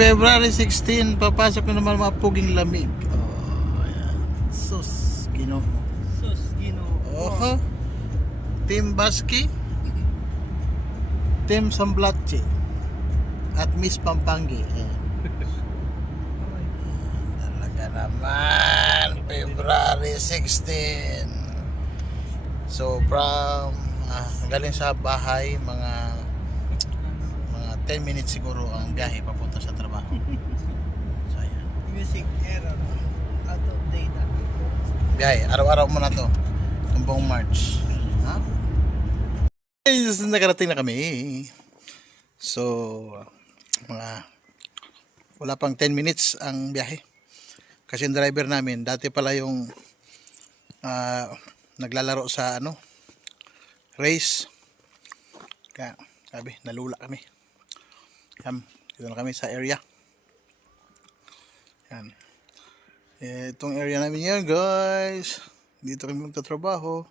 February 16, papasok na naman mga puging lamig. Oh, ayan. Sus, Ginoo. Sus, Ginoo. Oho. Team Baski, Team Samblatche, at Miss Pampanggi. Ayan. Talaga naman, February 16. So from galing sa bahay, mga 10 minutes siguro ang biyahe papunta sa trabaho. So ayan. Music error. Out of data. Biyahe, araw-araw mo na to. Itong buong March. Ha? Guys, nakarating na kami. So, wala pang 10 minutes ang biyahe. Kasi yung driver namin, dati pala yung naglalaro sa race. Kaya, sabi, nalula kami. Yan, dito na kami sa area. Yan. Itong area namin yan, guys. Dito kami magtatrabaho.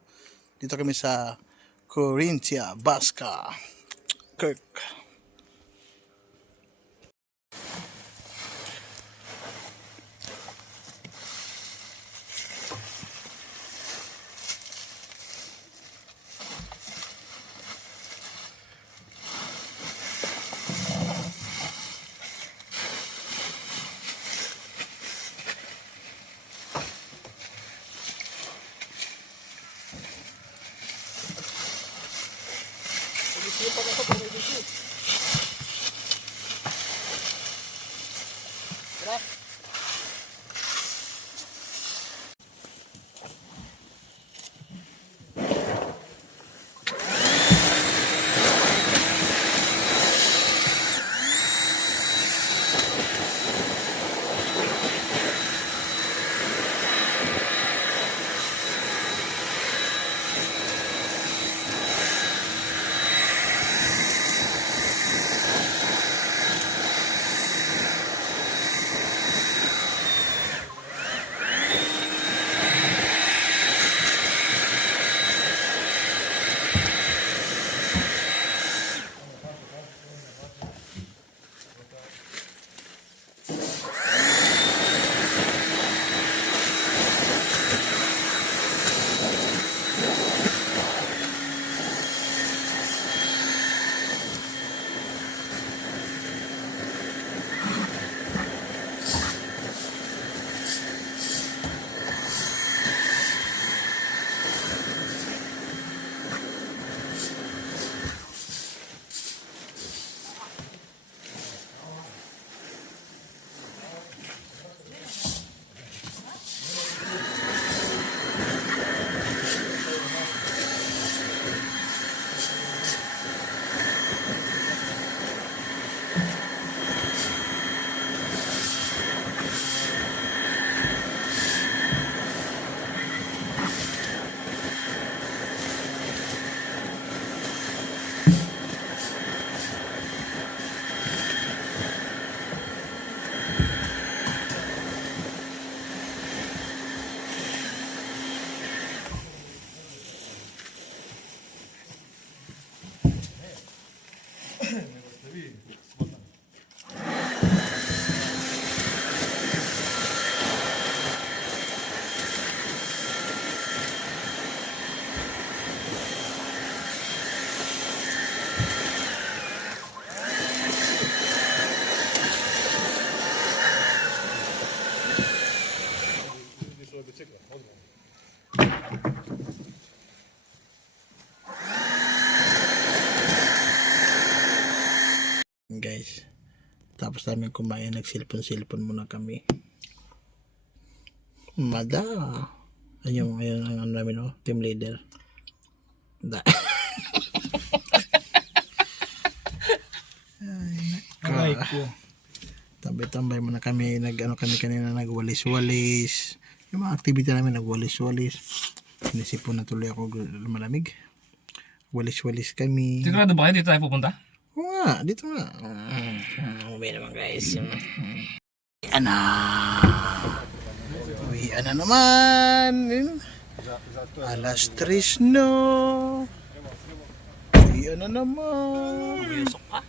Dito kami sa Corinthia, Basca, Kirk. Guys, tapos namin kumain, nagsilpon-silpon muna kami. Mada. Ayun ang ano namin, team leader. Da. Ay, ko. Tambay-tambay muna kami, kami kanina nagwalis-walis. Yung mga activity namin, nagwalis-walis. Sinisipon na tuloy ako malamig. Walis-walis kami. Sigurado ba kayo dito tayo pupunta? Oo nga, dito nga. Uwi naman guys. Ana. Uwi na naman. Alas 3 no. Uwi na naman. Yusok ka?